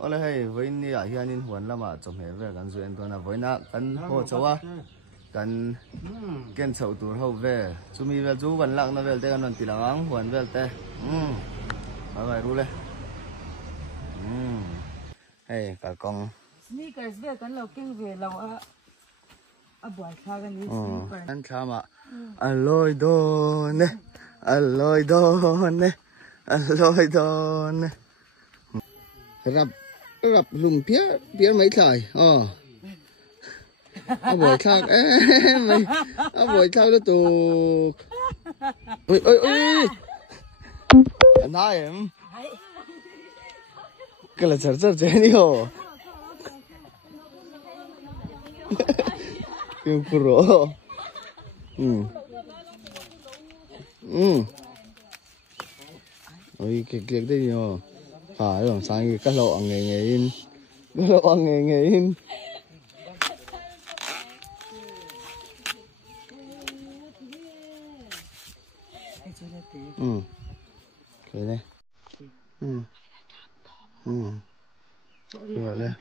ole hei voin ni a hianin huan lama chom he ve kan zu en tona voina kan ho chawa kan ken chau tur ho ve chumi vel chu ban lak na vel te kan tilangang huan vel te vai ru le hei ka kong sneakers ve kan lo king ve lo a boy kha gan ni sneakers an thama aloi don ne rập lùm phía mấy thải buổi thang mày buổi thang nó tù ôi anh hai em cái là chở chơi đi hồ kêu pro ôi cái đây nhiều phải rồi sang cái lộ nghề in cái lộ nghề in cái này rồi đây